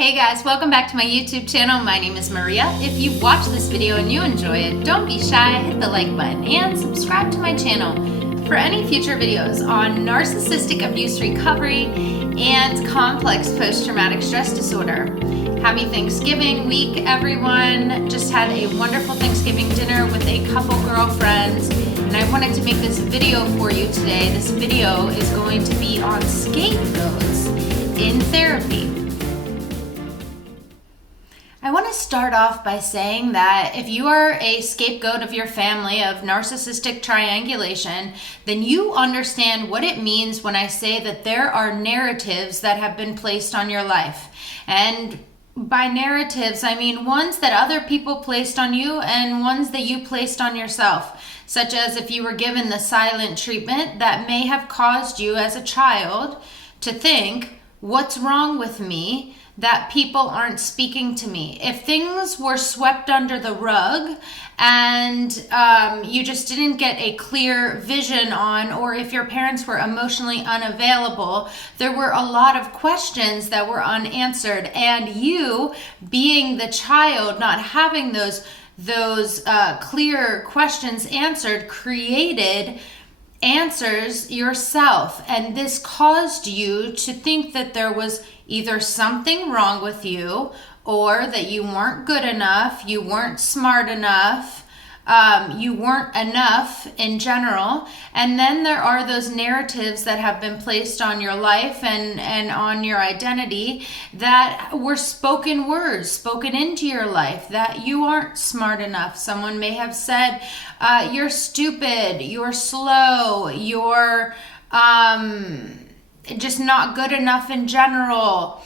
Hey guys, welcome back to my YouTube channel. My name is Maria. If you watch this video and you enjoy it, don't be shy, hit the like button and subscribe to my channel for any future videos on narcissistic abuse recovery and complex post-traumatic stress disorder. Happy Thanksgiving week, everyone. Just had a wonderful Thanksgiving dinner with a couple girlfriends, and I wanted to make this video for you today. This video is going to be on scapegoats in therapy. I want to start off by saying that if you are a scapegoat of your family of narcissistic triangulation, then you understand what it means when I say that there are narratives that have been placed on your life. And by narratives, I mean ones that other people placed on you and ones that you placed on yourself, such as if you were given the silent treatment that may have caused you as a child to think, what's wrong with me that people aren't speaking to me? If things were swept under the rug and you just didn't get a clear vision on, or if your parents were emotionally unavailable, there were a lot of questions that were unanswered. And you, being the child, not having those clear questions answered, created answers yourself, and this caused you to think that there was either something wrong with you, or that you weren't good enough, you weren't smart enough, you weren't enough in general. And then there are those narratives that have been placed on your life and on your identity that were spoken words spoken into your life, that you aren't smart enough. Someone may have said, you're stupid, you're slow, you're just not good enough in general,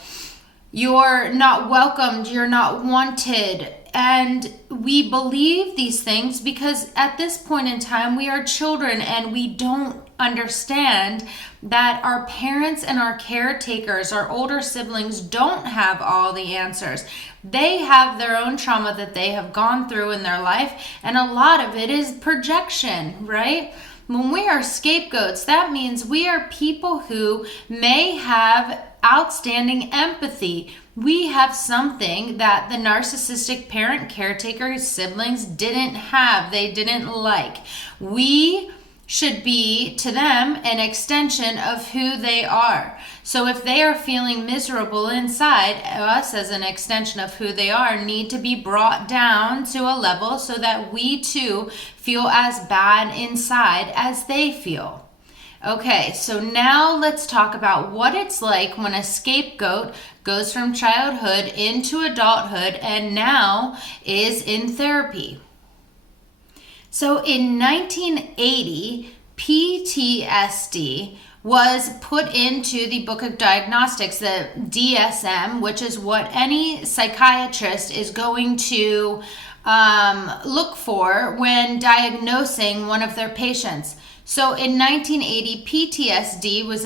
you're not welcomed, you're not wanted. And we believe these things because at this point in time, we are children and we don't understand that our parents and our caretakers, our older siblings, don't have all the answers. They have their own trauma that they have gone through in their life, and a lot of it is projection, right? When we are scapegoats, that means we are people who may have outstanding empathy. We have something that the narcissistic parent, caretaker, siblings didn't have, they didn't like. We should be, to them, an extension of who they are. So if they are feeling miserable inside, us as an extension of who they are need to be brought down to a level so that we too feel as bad inside as they feel. Okay, so now let's talk about what it's like when a scapegoat goes from childhood into adulthood and now is in therapy. So in 1980, PTSD was put into the Book of Diagnostics, the DSM, which is what any psychiatrist is going to look for when diagnosing one of their patients. So in 1980, PTSD was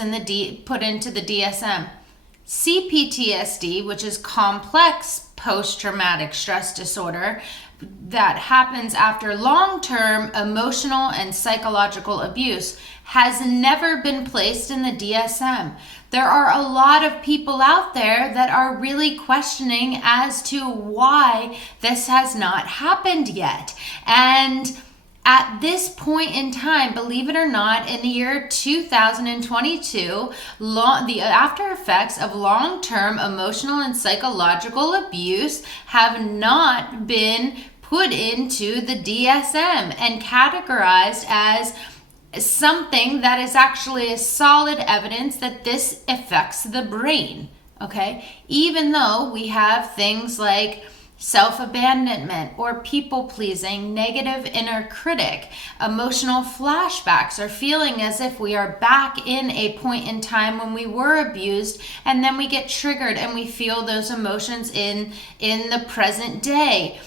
put into the DSM. C-PTSD, which is complex post-traumatic stress disorder that happens after long-term emotional and psychological abuse, has never been placed in the DSM. There are a lot of people out there that are really questioning as to why this has not happened yet. And at this point in time, believe it or not, in the year 2022, the after effects of long-term emotional and psychological abuse have not been put into the DSM and categorized as something that is actually a solid evidence that this affects the brain, okay? Even though we have things like self-abandonment or people-pleasing, negative inner critic, emotional flashbacks, or feeling as if we are back in a point in time when we were abused, and then we get triggered and we feel those emotions in the present day.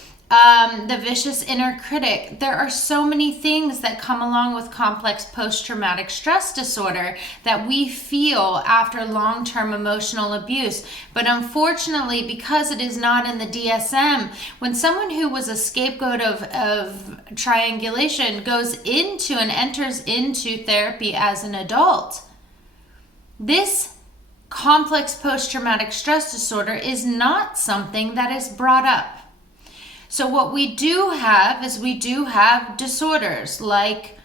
The vicious inner critic. There are so many things that come along with complex post-traumatic stress disorder that we feel after long-term emotional abuse. But unfortunately, because it is not in the DSM, when someone who was a scapegoat of triangulation goes into and enters into therapy as an adult, this complex post-traumatic stress disorder is not something that is brought up. So what we do have is we do have disorders like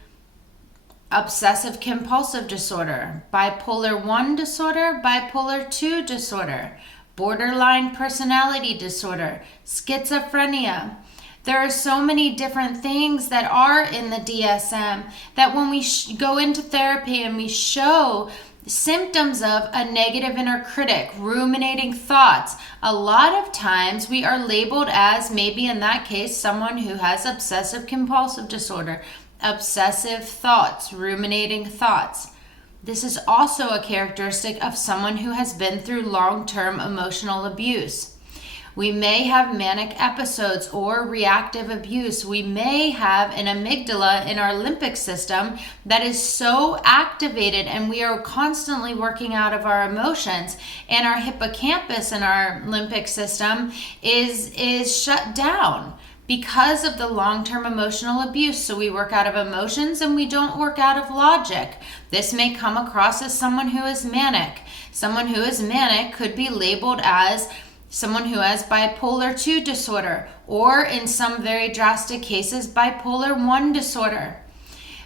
obsessive compulsive disorder, bipolar 1 disorder, bipolar 2 disorder, borderline personality disorder, schizophrenia. There are so many different things that are in the DSM that when we go into therapy and we show symptoms of a negative inner critic, ruminating thoughts, a lot of times we are labeled as, maybe in that case, someone who has obsessive compulsive disorder, obsessive thoughts, ruminating thoughts. This is also a characteristic of someone who has been through long-term emotional abuse. We may have manic episodes or reactive abuse. We may have an amygdala in our limbic system that is so activated and we are constantly working out of our emotions, and our hippocampus in our limbic system is shut down because of the long-term emotional abuse. So we work out of emotions and we don't work out of logic. This may come across as someone who is manic. Someone who is manic could be labeled as someone who has bipolar 2 disorder, or in some very drastic cases, bipolar 1 disorder.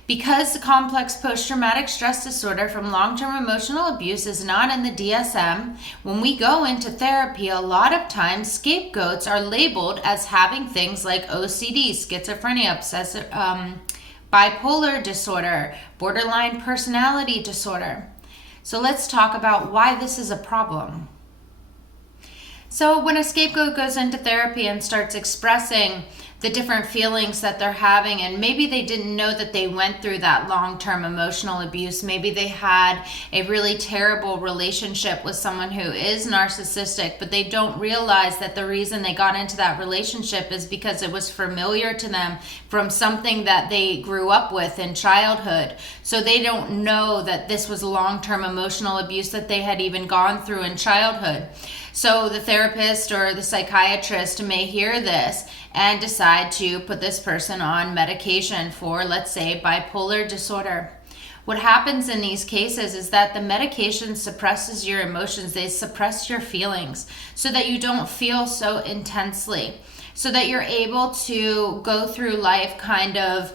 Because the complex post-traumatic stress disorder from long-term emotional abuse is not in the DSM, when we go into therapy, a lot of times scapegoats are labeled as having things like OCD, schizophrenia, obsessive, bipolar disorder, borderline personality disorder. So let's talk about why this is a problem. So when a scapegoat goes into therapy and starts expressing the different feelings that they're having, and maybe they didn't know that they went through that long-term emotional abuse. Maybe they had a really terrible relationship with someone who is narcissistic, but they don't realize that the reason they got into that relationship is because it was familiar to them from something that they grew up with in childhood. So they don't know that this was long-term emotional abuse that they had even gone through in childhood. So the therapist or the psychiatrist may hear this and decide to put this person on medication for, let's say, bipolar disorder. What happens in these cases is that the medication suppresses your emotions. They suppress your feelings so that you don't feel so intensely, so that you're able to go through life kind of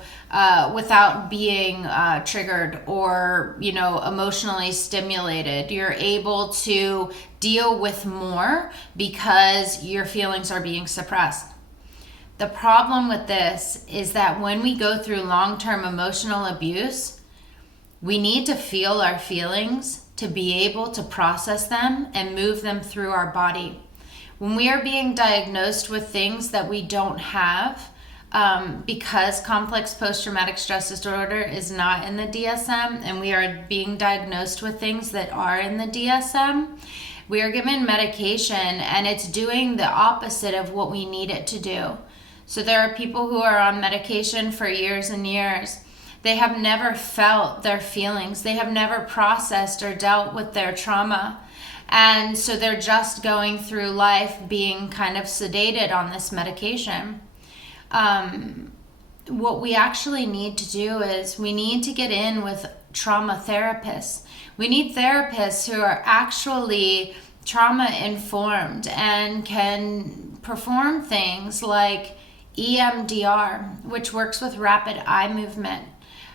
without being triggered or, emotionally stimulated. You're able to deal with more because your feelings are being suppressed. The problem with this is that when we go through long-term emotional abuse, we need to feel our feelings to be able to process them and move them through our body. When we are being diagnosed with things that we don't have, because complex post-traumatic stress disorder is not in the DSM, and we are being diagnosed with things that are in the DSM, we are given medication and it's doing the opposite of what we need it to do. So there are people who are on medication for years and years. They have never felt their feelings. They have never processed or dealt with their trauma. And so they're just going through life being kind of sedated on this medication. What we actually need to do is we need to get in with trauma therapists. We need therapists who are actually trauma informed and can perform things like EMDR, which works with rapid eye movement.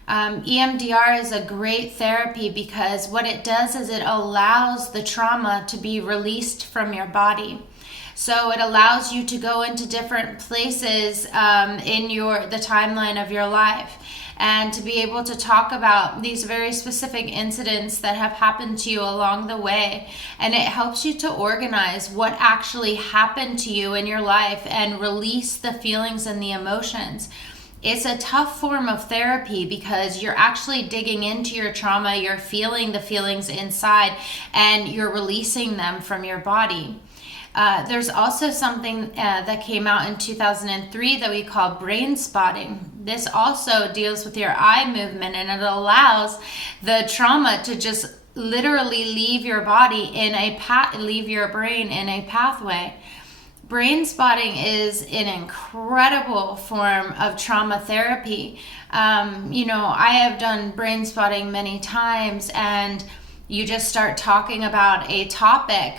EMDR is a great therapy because what it does is it allows the trauma to be released from your body. So it allows you to go into different places in the timeline of your life and to be able to talk about these very specific incidents that have happened to you along the way. And it helps you to organize what actually happened to you in your life and release the feelings and the emotions. It's a tough form of therapy because you're actually digging into your trauma, you're feeling the feelings inside, and you're releasing them from your body. There's also something that came out in 2003 that we call brain spotting. This also deals with your eye movement, and it allows the trauma to just literally leave your body leave your brain in a pathway. Brain spotting is an incredible form of trauma therapy. I have done brain spotting many times, and you just start talking about a topic,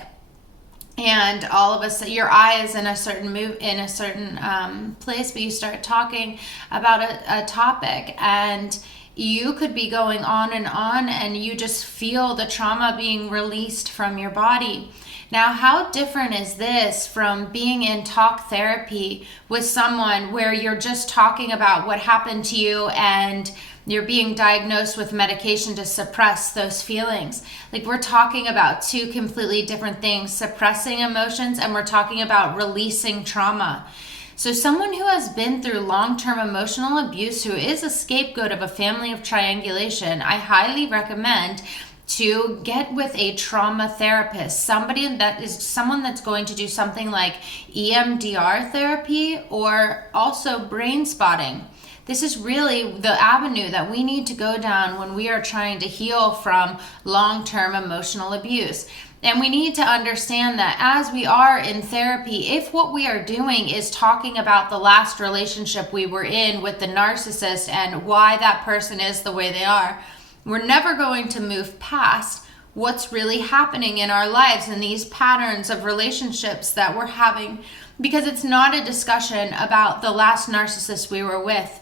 and all of a sudden your eye is in a certain place, but you start talking about a topic, and you could be going on, and you just feel the trauma being released from your body. Now, how different is this from being in talk therapy with someone where you're just talking about what happened to you and you're being diagnosed with medication to suppress those feelings? Like, we're talking about two completely different things, suppressing emotions, and we're talking about releasing trauma. So someone who has been through long-term emotional abuse, who is a scapegoat of a family of triangulation, I highly recommend to get with a trauma therapist, someone that's going to do something like EMDR therapy or also brain spotting. This is really the avenue that we need to go down when we are trying to heal from long-term emotional abuse. And we need to understand that as we are in therapy, if what we are doing is talking about the last relationship we were in with the narcissist and why that person is the way they are, we're never going to move past what's really happening in our lives and these patterns of relationships that we're having, because it's not a discussion about the last narcissist we were with.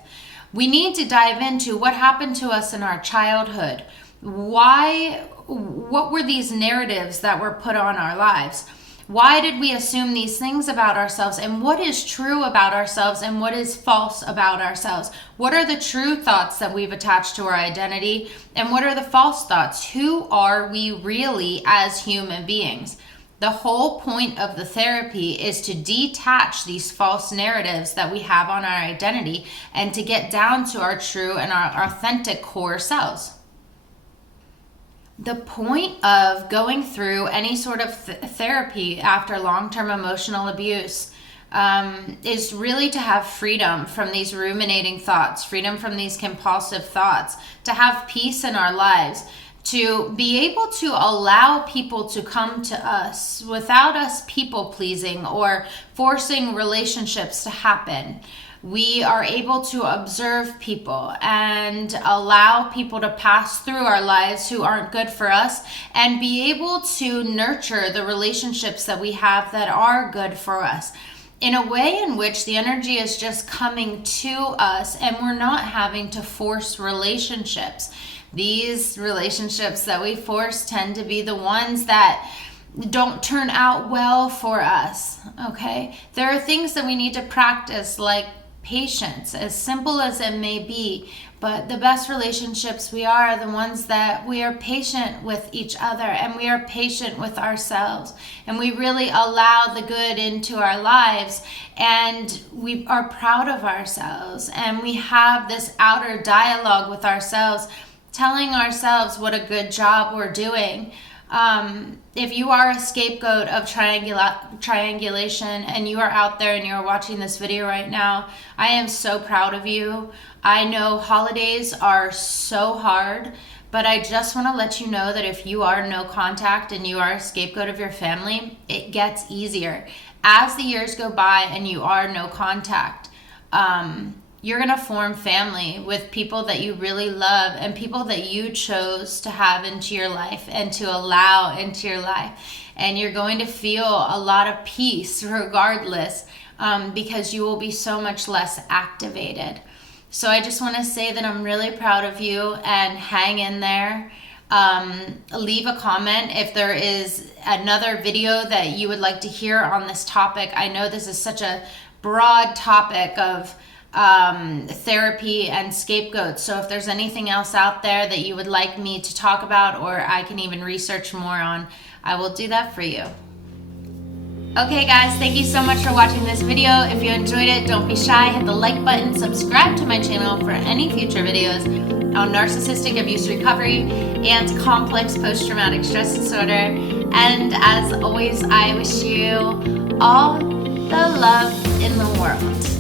We need to dive into what happened to us in our childhood. What were these narratives that were put on our lives? Why did we assume these things about ourselves? And what is true about ourselves and what is false about ourselves? What are the true thoughts that we've attached to our identity? And what are the false thoughts? Who are we really as human beings? The whole point of the therapy is to detach these false narratives that we have on our identity and to get down to our true and our authentic core selves. The point of going through any sort of therapy after long-term emotional abuse is really to have freedom from these ruminating thoughts, freedom from these compulsive thoughts, to have peace in our lives, to be able to allow people to come to us without us people-pleasing or forcing relationships to happen. We are able to observe people and allow people to pass through our lives who aren't good for us, and be able to nurture the relationships that we have that are good for us in a way in which the energy is just coming to us and we're not having to force relationships. These relationships that we force tend to be the ones that don't turn out well for us, okay? There are things that we need to practice, like patience, as simple as it may be, but the best relationships we are the ones that we are patient with each other, and we are patient with ourselves, and we really allow the good into our lives, and we are proud of ourselves, and we have this outer dialogue with ourselves, telling ourselves what a good job we're doing. If you are a scapegoat of triangulation and you are out there and you're watching this video right now, I am so proud of you. I know holidays are so hard, but I just want to let you know that if you are no contact and you are a scapegoat of your family, it gets easier. As the years go by and you are no contact, you're going to form family with people that you really love and people that you chose to have into your life and to allow into your life. And you're going to feel a lot of peace regardless, because you will be so much less activated. So I just want to say that I'm really proud of you, and hang in there. Leave a comment if there is another video that you would like to hear on this topic. I know this is such a broad topic of therapy and scapegoats. So if there's anything else out there that you would like me to talk about, or I can even research more on, I will do that for you. Okay guys, thank you so much for watching this video. If you enjoyed it, don't be shy, hit the like button, subscribe to my channel for any future videos on narcissistic abuse recovery and complex post-traumatic stress disorder. And as always, I wish you all the love in the world.